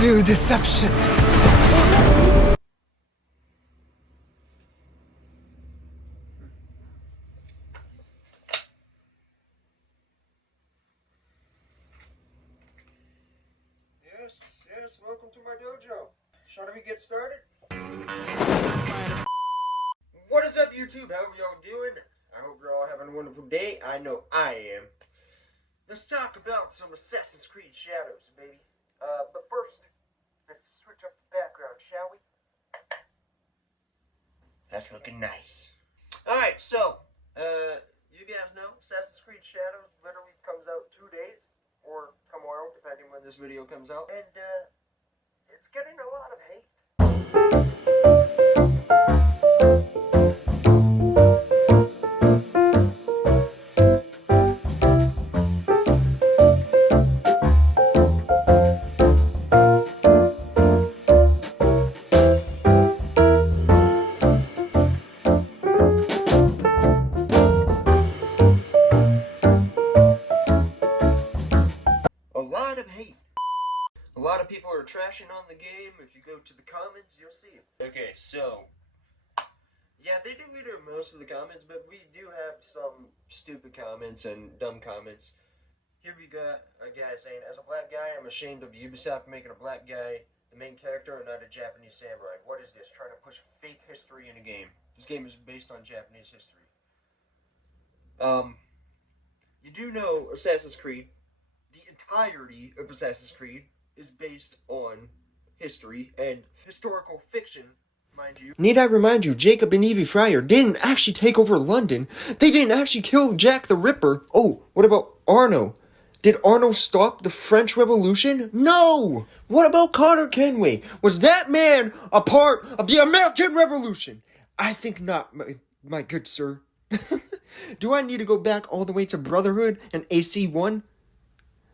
through deception. Yes, welcome to my dojo. Shall we get started? What is up, YouTube? How are y'all doing? I hope you're all having a wonderful day. I know I am. Let's talk about some Assassin's Creed Shadows, baby. But first, let's switch up the background, shall we? That's looking nice. Alright, so, you guys know Assassin's Creed Shadows literally comes out 2 days, or tomorrow, depending when this video comes out. And, it's getting a lot of hate. A lot of hate. A lot of people are trashing on the game. If you go to the comments, you'll see it. Okay, so, yeah, they deleted most of the comments, but we do have some stupid comments and dumb comments. Here we got a guy saying, as a black guy, I'm ashamed of Ubisoft making a black guy the main character and not a Japanese samurai. What is this? Trying to push fake history in a game. This game is based on Japanese history. You do know Assassin's Creed, the entirety of Assassin's Creed, is based on history and historical fiction, mind you. Need I remind you, Jacob and Evie Fryer didn't actually take over London. They didn't actually kill Jack the Ripper. Oh, what about Arno? Did Arno stop the French Revolution? No! What about Connor Kenway? Was that man a part of the American Revolution? I think not, my good sir. Do I need to go back all the way to Brotherhood and AC1?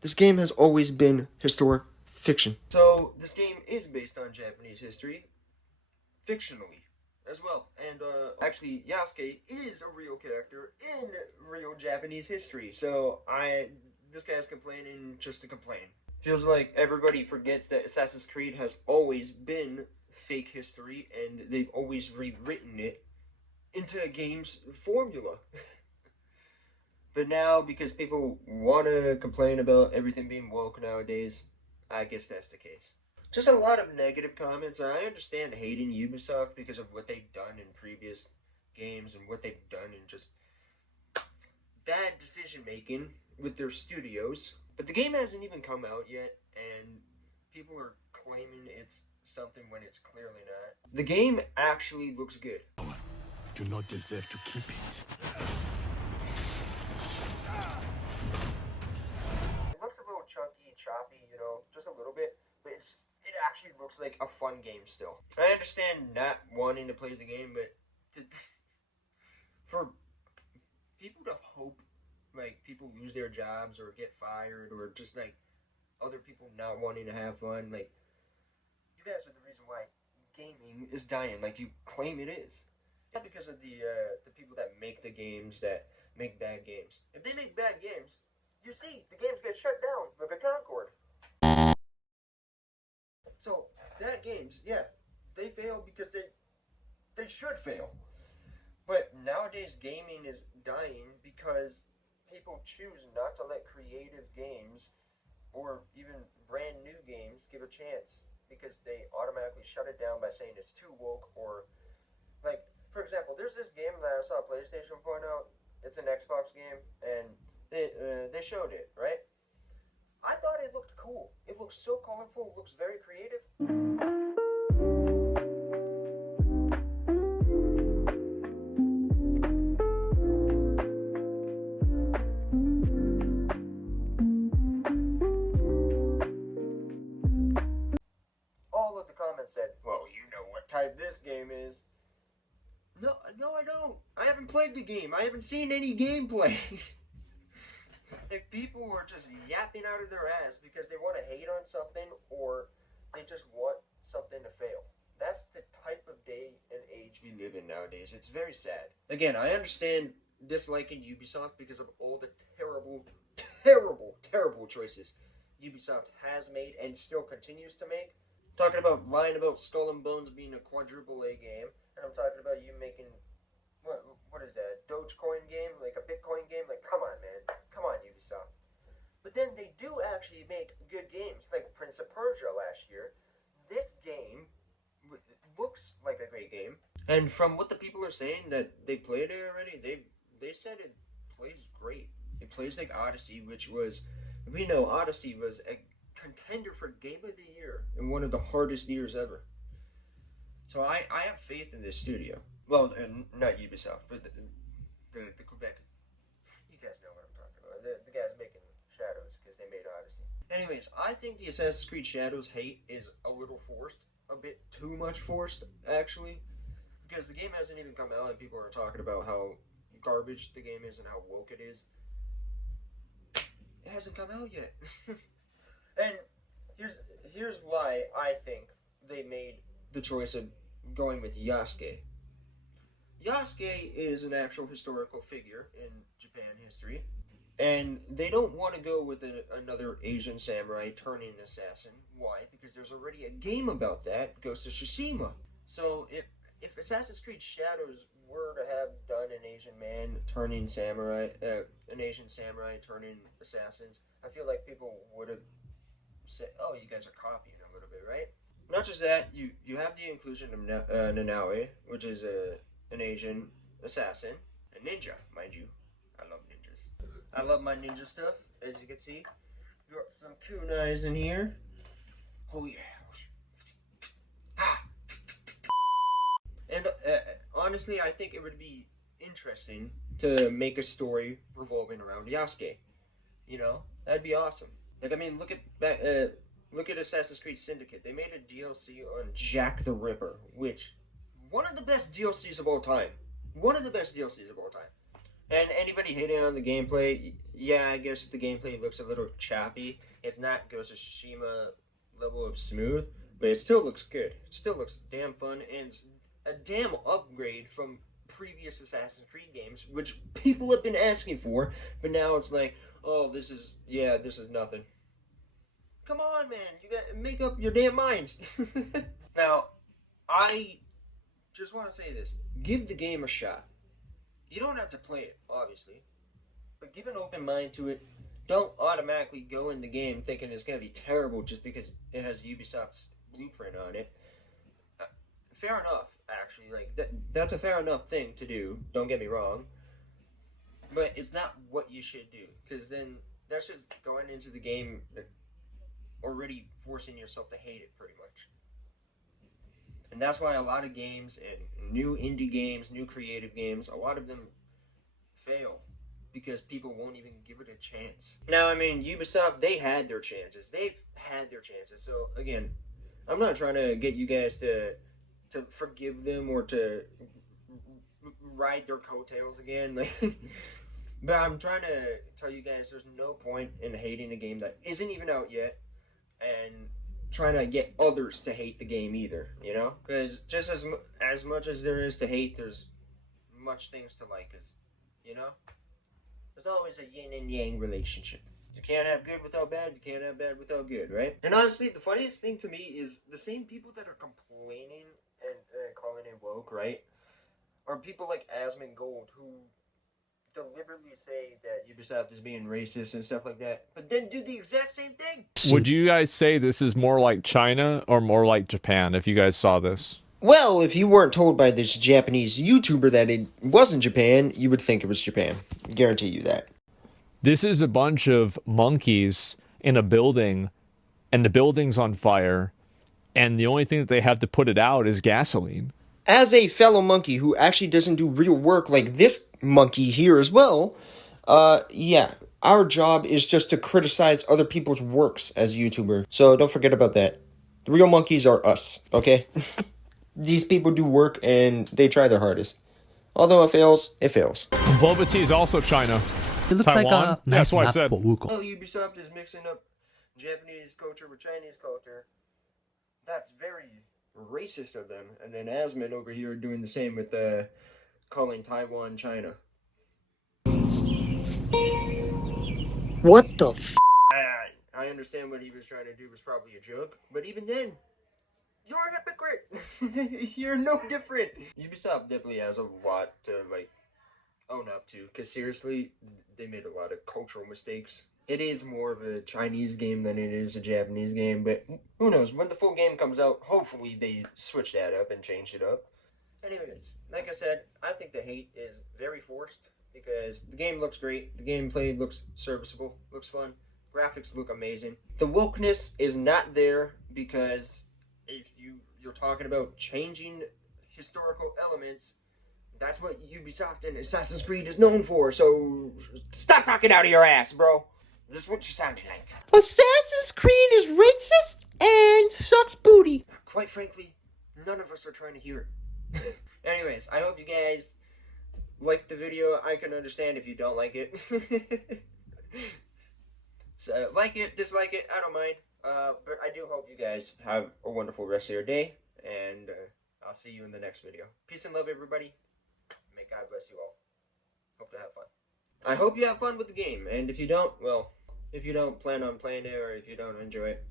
This game has always been historic fiction. So, this game is based on Japanese history, fictionally, as well. And, actually, Yasuke is a real character in real Japanese history. So, this guy's complaining just to complain. Feels like everybody forgets that Assassin's Creed has always been fake history, and they've always rewritten it into a game's formula. But now, because people want to complain about everything being woke nowadays, I guess that's the case. Just a lot of negative comments. I understand hating Ubisoft because of what they've done in previous games and what they've done in just bad decision making with their studios. But the game hasn't even come out yet, and people are claiming it's something when it's clearly not. The game actually looks good. Do not deserve to keep it. It looks a little chunky, choppy, you know, just a little bit, but it actually looks like a fun game still. I understand not wanting to play the game, but for people to hope, like, people lose their jobs or get fired or just, like, other people not wanting to have fun, like, you guys are the reason why gaming is dying, like you claim it is. Not because of the people that make the games, that make bad games. If they make bad games, you see, the games get shut down like a Concord. So, bad games, yeah, they fail because they should fail. But nowadays, gaming is dying because people choose not to let creative games or even brand new games give a chance because they automatically shut it down by saying it's too woke or, like, for example, there's this game that I saw PlayStation point out. It's an Xbox game, and they showed it, right? I thought it looked cool. It looks so colorful. It looks very creative. All of the comments said, well, you know what type this game is. No, I don't. I haven't played the game. I haven't seen any gameplay. If people are just yapping out of their ass because they want to hate on something or they just want something to fail. That's the type of day and age we live in nowadays. It's very sad. Again, I understand disliking Ubisoft because of all the terrible, terrible, terrible choices Ubisoft has made and still continues to make. Talking about lying about Skull and Bones being a quadruple A game, and I'm talking about you making what is that? Dogecoin game, like a Bitcoin game? Like, come on, man, come on, Ubisoft. But then they do actually make good games, like Prince of Persia last year. This game looks like a great game, and from what the people are saying that they played it already, they said it plays great. It plays like Odyssey, which was, we know Odyssey was a contender for Game of the Year in one of the hardest years ever. So I have faith in this studio. Well, and not Ubisoft, but the Quebec. You guys know what I'm talking about. The guys making Shadows because they made Odyssey. Anyways, I think the Assassin's Creed Shadows hate is a little forced. A bit too much forced, actually. Because the game hasn't even come out and people are talking about how garbage the game is and how woke it is. It hasn't come out yet. And here's why I think they made the choice of going with Yasuke. Yasuke is an actual historical figure in Japan history, and they don't want to go with another Asian samurai turning assassin. Why? Because there's already a game about that, Ghost of Tsushima. So if Assassin's Creed Shadows were to have done an Asian man turning samurai, an Asian samurai turning assassins, I feel like people would have said, "Oh, you guys are copying a little bit, right?" Not just that, you have the inclusion of Nanaue, which is an Asian assassin, a ninja, mind you. I love ninjas. I love my ninja stuff, as you can see. Got some kunais in here. Oh yeah. Ah. And honestly, I think it would be interesting to make a story revolving around Yasuke. You know, that'd be awesome. Like, I mean, look at Assassin's Creed Syndicate. They made a DLC on Jack the Ripper, which one of the best DLCs of all time. One of the best DLCs of all time. And anybody hating on the gameplay, yeah, I guess the gameplay looks a little choppy. It's not Ghost of Tsushima level of smooth, but it still looks good. It still looks damn fun, and it's a damn upgrade from previous Assassin's Creed games, which people have been asking for, but now it's like, oh, this is nothing. Come on, man, you gotta make up your damn minds. Now, I just want to say this. Give the game a shot. You don't have to play it, obviously, but give an open mind to it. Don't automatically go in the game thinking it's going to be terrible just because it has Ubisoft's blueprint on it. Fair enough, actually. Like that's a fair enough thing to do. Don't get me wrong, but it's not what you should do, because then that's just going into the game already forcing yourself to hate it pretty much. And that's why a lot of games and new indie games, new creative games, a lot of them fail because people won't even give it a chance. Now, I mean, Ubisoft, they had their chances. They've had their chances. So, again, I'm not trying to get you guys to forgive them or to ride their coattails again. But I'm trying to tell you guys there's no point in hating a game that isn't even out yet and trying to get others to hate the game either, you know? Because just as much as there is to hate, there's much things to like, cause, you know? There's always a yin and yang relationship. You can't have good without bad, you can't have bad without good, right? And honestly, the funniest thing to me is the same people that are complaining and calling it woke, right? Are people like Asmongold who deliberately say that Ubisoft is being racist and stuff like that, but then do the exact same thing. Would you guys say this is more like China or more like Japan if you guys saw this? Well, if you weren't told by this Japanese YouTuber that it wasn't Japan, you would think it was Japan. Guarantee you that. This is a bunch of monkeys in a building, and the building's on fire, and the only thing that they have to put it out is gasoline. As a fellow monkey who actually doesn't do real work like this monkey here as well, yeah, our job is just to criticize other people's works as a YouTuber. So don't forget about that. The real monkeys are us, okay? These people do work and they try their hardest. Although it fails, it fails. Boba tea is also China. It looks Taiwan? like a nice That's what I map said. for Wukong. Well, Ubisoft is mixing up Japanese culture with Chinese culture. That's very racist of them. And then Asmon over here doing the same with calling Taiwan China. What the f? I understand what he was trying to do was probably a joke, but even then, you're a hypocrite. You're no different. Ubisoft definitely has a lot to like own up to, because seriously, they made a lot of cultural mistakes. It is more of a Chinese game than it is a Japanese game, but who knows? When the full game comes out, hopefully they switch that up and change it up. Anyways, like I said, I think the hate is very forced, because the game looks great, the gameplay looks serviceable, looks fun, graphics look amazing. The wokeness is not there, because if you're talking about changing historical elements, that's what Ubisoft and Assassin's Creed is known for, so stop talking out of your ass, bro. This is what you sounded like. Assassin's Creed is racist and sucks booty. Quite frankly, none of us are trying to hear it. Anyways, I hope you guys like the video. I can understand if you don't like it. So, like it, dislike it, I don't mind. But I do hope you guys have a wonderful rest of your day, and I'll see you in the next video. Peace and love, everybody. May God bless you all. Hope to have fun. I hope you have fun with the game, and if you don't, well, if you don't plan on playing it, or if you don't enjoy it,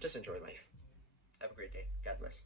just enjoy life. Have a great day. God bless.